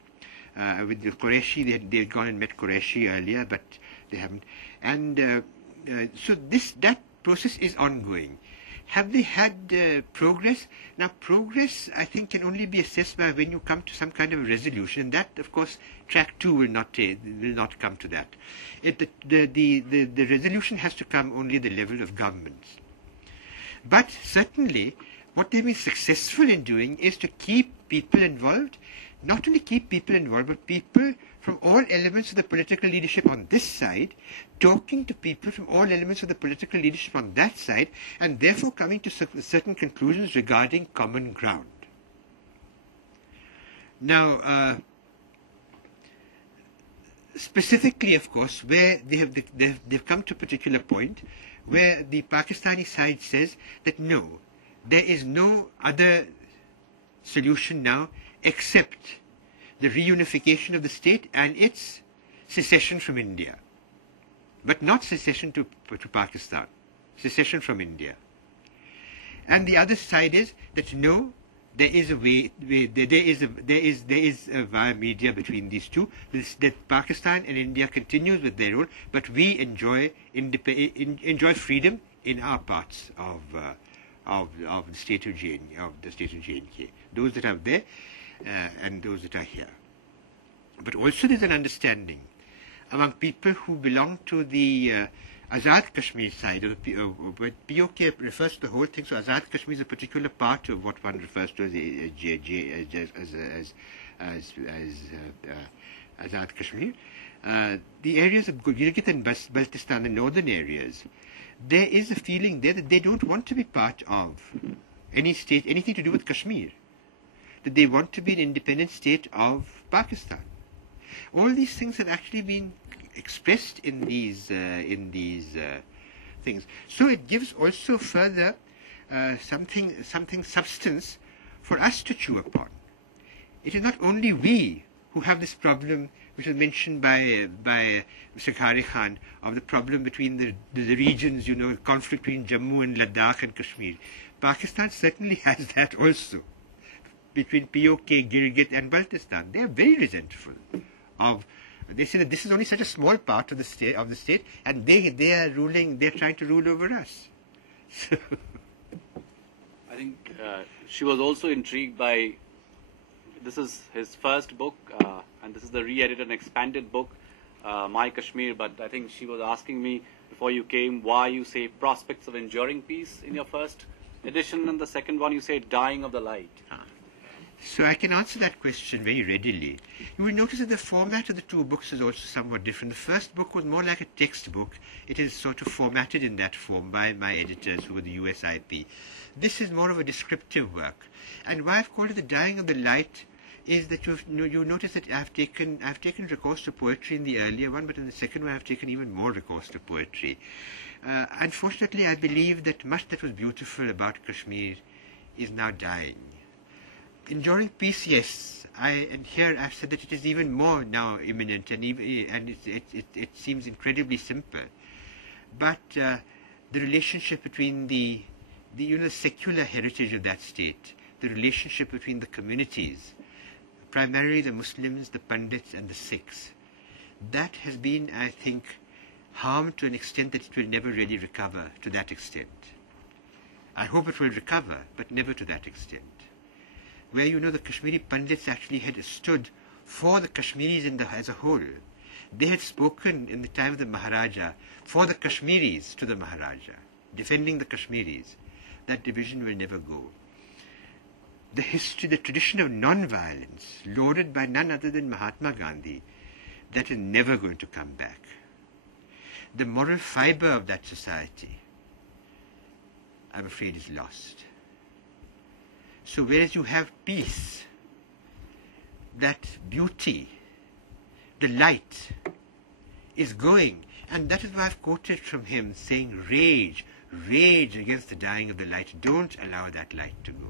With the Qureshi, they had gone and met Qureshi earlier, but they haven't. And so that process is ongoing. Have they had progress? Now, progress, I think, can only be assessed by when you come to some kind of a resolution. And that, of course, track 2 will not come to that. The resolution has to come only at the level of governments. But certainly, what they've been successful in doing is to keep people involved. Not only keep people involved, but people from all elements of the political leadership on this side, talking to people from all elements of the political leadership on that side, and therefore coming to certain conclusions regarding common ground. Now, specifically, of course, where they've come to a particular point where the Pakistani side says that no, there is no other solution now except the reunification of the state and its secession from India. But not secession to Pakistan, secession from India. And the other side is that no, there is a way, there is a via media between these two, that Pakistan and India continues with their role, but we enjoy freedom in our parts of the state of JNK, those that are there and those that are here. But also there's an understanding among people who belong to the Azad Kashmir side, or when POK refers to the whole thing, so Azad Kashmir is a particular part of what one refers to as Azad Kashmir. The areas of Gilgit and Baltistan, the northern areas, there is a feeling there that they don't want to be part of any state, anything to do with Kashmir, that they want to be an independent state of Pakistan. All these things have actually been expressed in these things. So it gives also further something substance for us to chew upon. It is not only we who have this problem, which was mentioned by Mr. Khari Khan, of the problem between the regions, conflict between Jammu and Ladakh and Kashmir. Pakistan certainly has that also, between POK, Gilgit and Baltistan. They are very resentful of. They say that this is only such a small part of the state, and they are ruling. They are trying to rule over us. So. I think she was also intrigued by. This is his first book, and this is the re-edited and expanded book, My Kashmir. But I think she was asking me before you came why you say prospects of enduring peace in your first edition, and the second one you say dying of the light. So I can answer that question very readily. You will notice that the format of the two books is also somewhat different. The first book was more like a textbook. It is sort of formatted in that form by my editors who were the USIP. This is more of a descriptive work. And why I've called it The Dying of the Light is that you notice that I've taken recourse to poetry in the earlier one, but in the second one I've taken even more recourse to poetry. Unfortunately, I believe that much that was beautiful about Kashmir is now dying. Enduring peace, yes. And here I've said that it is even more now imminent, and it seems incredibly simple. But the relationship between the secular heritage of that state, the relationship between the communities, primarily the Muslims, the Pandits, and the Sikhs, that has been, I think, harmed to an extent that it will never really recover to that extent. I hope it will recover, but never to that extent. Where the Kashmiri Pandits actually had stood for the Kashmiris as a whole. They had spoken in the time of the Maharaja for the Kashmiris to the Maharaja, defending the Kashmiris. That division will never go. The history, the tradition of non-violence, lauded by none other than Mahatma Gandhi, that is never going to come back. The moral fiber of that society, I'm afraid, is lost. So whereas you have peace, that beauty, the light is going. And that is why I've quoted from him saying, rage against the dying of the light. Don't allow that light to go.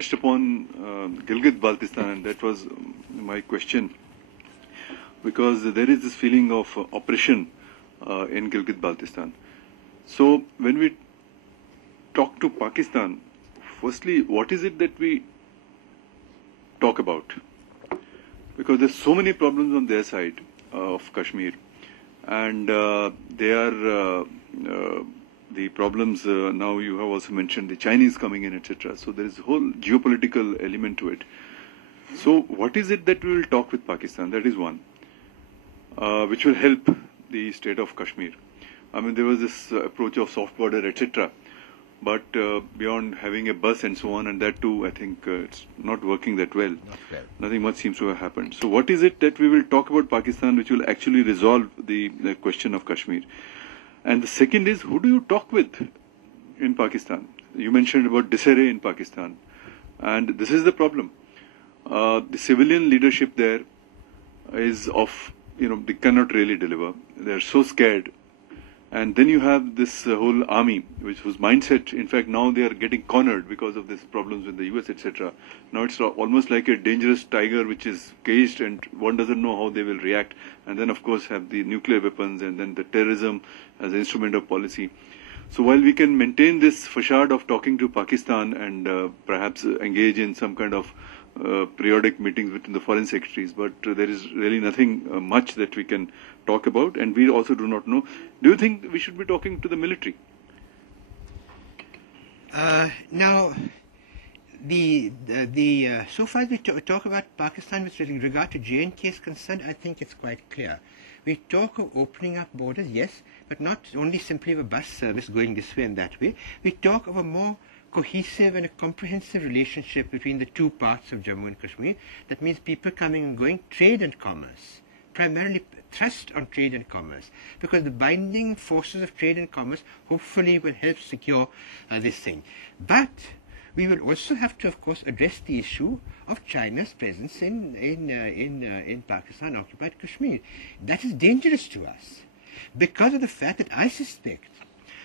touched upon Gilgit-Baltistan, and that was my question, because there is this feeling of oppression in Gilgit-Baltistan. So when we talk to Pakistan, firstly, what is it that we talk about? Because there's so many problems on their side of Kashmir, and they are the problems now you have also mentioned the Chinese coming in, etc. So there is a whole geopolitical element to it. So what is it that we will talk with Pakistan? That is one, which will help the state of Kashmir. I mean, there was this approach of soft border, etc. But beyond having a bus and so on, and that too, I think it's not working that well. Not well. Nothing much seems to have happened. So what is it that we will talk about Pakistan which will actually resolve the question of Kashmir? And the second is, who do you talk with in Pakistan? You mentioned about disarray in Pakistan. And this is the problem. The civilian leadership there is they cannot really deliver. They're so scared. And then you have this whole army, which was mindset. In fact, now they are getting cornered because of these problems with the US, etc. Now it's almost like a dangerous tiger which is caged, and one doesn't know how they will react. And then, of course, have the nuclear weapons and then the terrorism as an instrument of policy. So while we can maintain this facade of talking to Pakistan and perhaps engage in some kind of periodic meetings between the foreign secretaries, but there is really nothing much that we can talk about, and we also do not know. Do you think we should be talking to the military? Now, so far as we talk about Pakistan with regard to J&K is concerned, I think it's quite clear. We talk of opening up borders, yes, but not only simply of a bus service going this way and that way. We talk of a more cohesive and a comprehensive relationship between the two parts of Jammu and Kashmir. That means people coming and going, trade and commerce, primarily thrust on trade and commerce, because the binding forces of trade and commerce hopefully will help secure this thing. But we will also have to, of course, address the issue of China's presence in Pakistan-occupied Kashmir. That is dangerous to us because of the fact that I suspect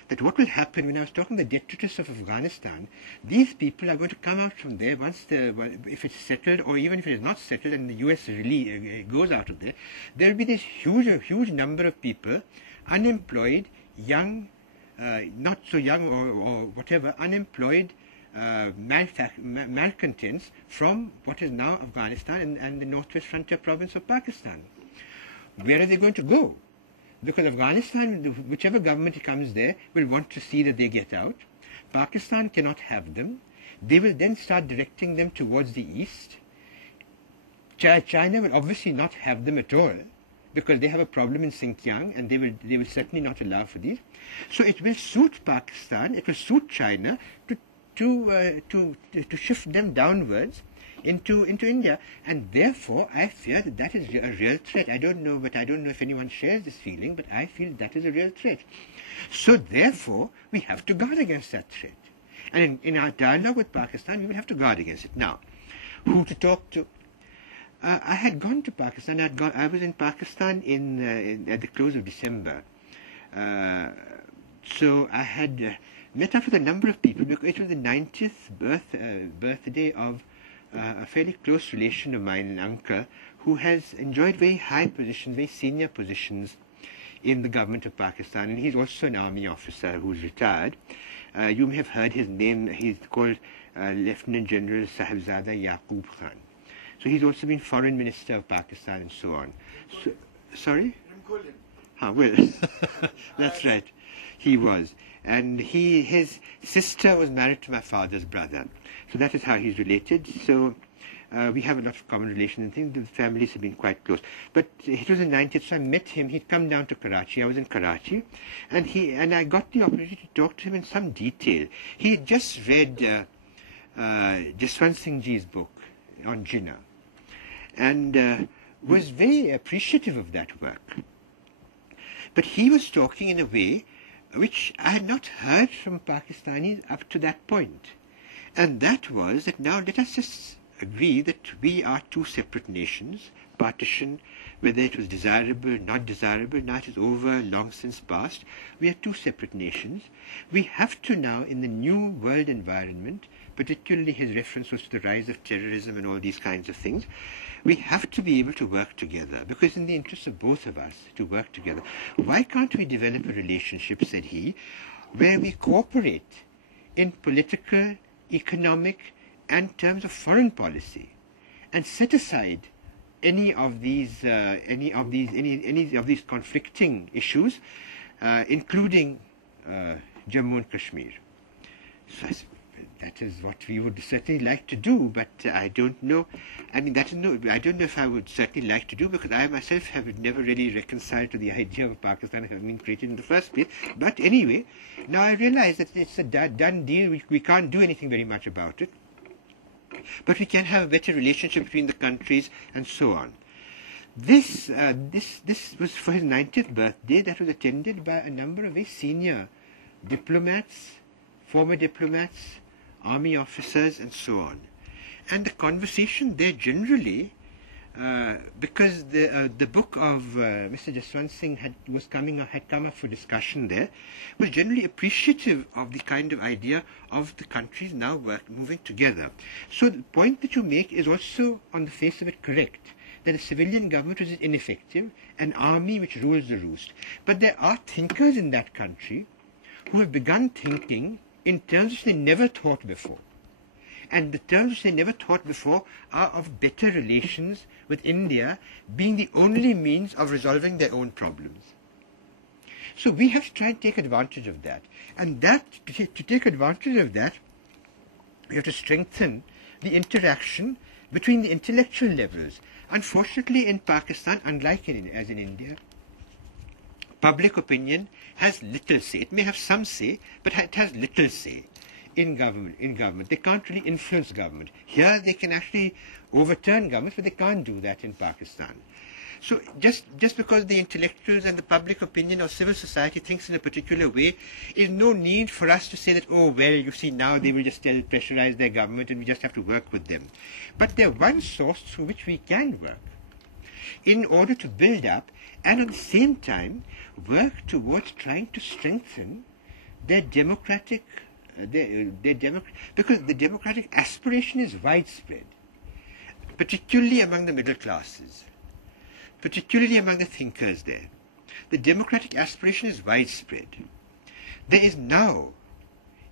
that what will happen, when I was talking the detritus of Afghanistan, these people are going to come out from there once if it's settled, or even if it is not settled and the US really goes out of there, there will be this huge number of people, unemployed, young, not so young or whatever, unemployed malcontents from what is now Afghanistan and the northwest frontier province of Pakistan. Where are they going to go? Because Afghanistan, whichever government comes there, will want to see that they get out. Pakistan cannot have them. They will then start directing them towards the east. China will obviously not have them at all, because they have a problem in Xinjiang, and they will certainly not allow for these. So it will suit Pakistan, it will suit China to shift them downwards into India, and therefore I fear that is a real threat. I don't know if anyone shares this feeling, but I feel that is a real threat. So therefore we have to guard against that threat, and in our dialogue with Pakistan we will have to guard against it. Now, who to talk to? I had gone to Pakistan. I was in Pakistan at the close of December. So I had met up with a number of people, because it was the 90th birthday of a fairly close relation of mine, an uncle, who has enjoyed very high positions, very senior positions in the government of Pakistan, and he's also an army officer who's retired. You may have heard his name. He's called Lieutenant General Sahibzada Yaqub Khan. So he's also been foreign minister of Pakistan and so on. So, sorry? Well, that's right. He was. And his sister was married to my father's brother. So that is how he's related. So we have a lot of common relations and things. The families have been quite close. But it was in 90th, so I met him. He'd come down to Karachi. I was in Karachi. And I got the opportunity to talk to him in some detail. He had just read Jaswant Singh Ji's book on Jinnah, and was very appreciative of that work. But he was talking in a way which I had not heard from Pakistanis up to that point. And that was that now let us just agree that we are two separate nations, partition whether it was desirable, not desirable. Now it is over, long since past. We are two separate nations. We have to now, in the new world environment, particularly his reference was to the rise of terrorism and all these kinds of things, we have to be able to work together, because in the interest of both of us to work together. Why can't we develop a relationship, said he, where we cooperate in political, economic, and terms of foreign policy, and set aside any of these conflicting issues, including Jammu and Kashmir. So that is what we would certainly like to do, but I don't know. I mean, I don't know if I would certainly like to do, because I myself have never really reconciled to the idea of Pakistan having been created in the first place. But anyway, now I realize that it's a done deal. We can't do anything very much about it. But we can have a better relationship between the countries and so on. This was for his 90th birthday, that was attended by a number of very senior diplomats, former diplomats, army officers, and so on. And the conversation there generally, because the book of Mr. Jaswant Singh had come up for discussion there, was generally appreciative of the kind of idea of the countries now moving together. So the point that you make is also, on the face of it, correct, that a civilian government which is ineffective, an army which rules the roost. But there are thinkers in that country who have begun thinking in terms which they never thought before. And the terms which they never thought before are of better relations with India being the only means of resolving their own problems. So we have to try and take advantage of that. And to take advantage of that, we have to strengthen the interaction between the intellectual levels. Unfortunately, in Pakistan, unlike as in India, public opinion has little say. It may have some say, but it has little say in government. They can't really influence government. Here they can actually overturn governments, but they can't do that in Pakistan. So just because the intellectuals and the public opinion of civil society thinks in a particular way, is no need for us to say that, oh, well, you see, now they will just pressurize their government and we just have to work with them. But they're one source through which we can work in order to build up and at the same time work towards trying to strengthen their democratic, because the democratic aspiration is widespread, particularly among the middle classes, particularly among the thinkers there. The democratic aspiration is widespread. There is now,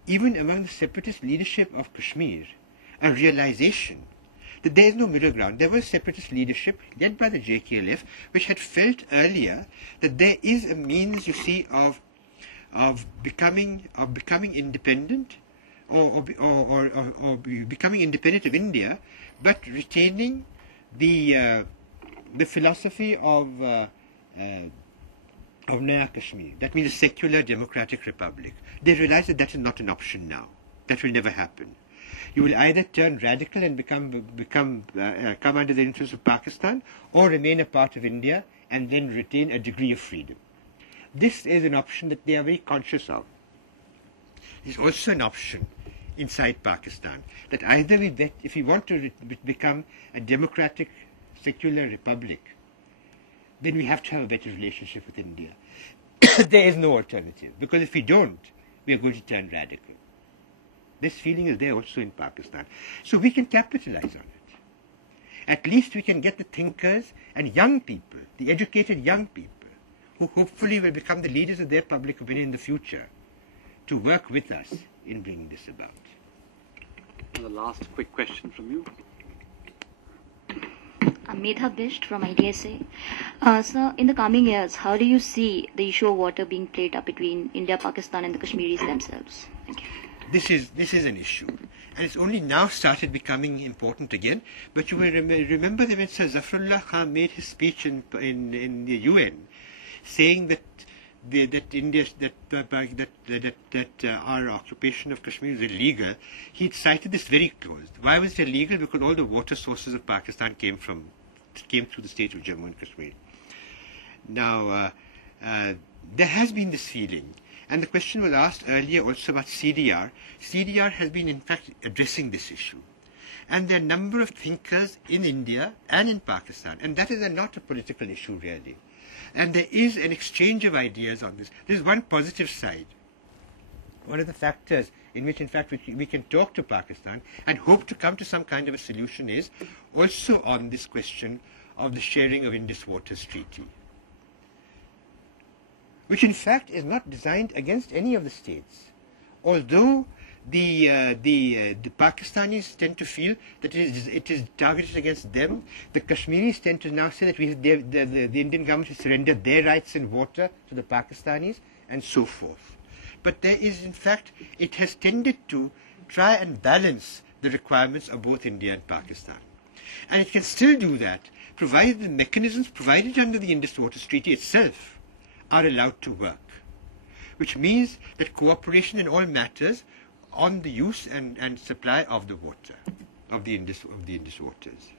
even among the separatist leadership of Kashmir, a realization that there is no middle ground. There was separatist leadership led by the JKLF, which had felt earlier that there is a means, you see, of becoming independent, or becoming independent of India, but retaining the philosophy of Naya Kashmir. That means a secular democratic republic. They realize that that is not an option now. That will never happen. You will either turn radical and come under the influence of Pakistan, or remain a part of India and then retain a degree of freedom. This is an option that they are very conscious of. It's also an option inside Pakistan that either if we want to become a democratic, secular republic, then we have to have a better relationship with India. There is no alternative, because if we don't, we are going to turn radical. This feeling is there also in Pakistan. So we can capitalize on it. At least we can get the thinkers and young people, the educated young people, who hopefully will become the leaders of their public opinion in the future, to work with us in bringing this about. And the last quick question from you. I'm Medha Bisht from IDSA. Sir, in the coming years, how do you see the issue of water being played up between India, Pakistan and the Kashmiris themselves? Thank you. This is an issue, and it's only now started becoming important again. But you will remember that when Sir Zafrullah Khan made his speech in the UN, saying that our occupation of Kashmir is illegal, he cited this very close. Why was it illegal? Because all the water sources of Pakistan came through the state of Jammu and Kashmir. Now, there has been this feeling. And the question was asked earlier also about CDR. CDR has been, in fact, addressing this issue. And there are a number of thinkers in India and in Pakistan, and that is not a political issue really. And there is an exchange of ideas on this. There's one positive side. One of the factors in which, in fact, we can talk to Pakistan and hope to come to some kind of a solution is also on this question of the sharing of Indus Waters Treaty, which in fact is not designed against any of the states. Although the Pakistanis tend to feel that it is targeted against them, the Kashmiris tend to now say that the Indian government has surrendered their rights in water to the Pakistanis, and so forth. But there is, in fact, it has tended to try and balance the requirements of both India and Pakistan. And it can still do that, provided the mechanisms provided under the Indus Waters Treaty itself are allowed to work, which means that cooperation in all matters on the use and supply of the water, of the Indus waters.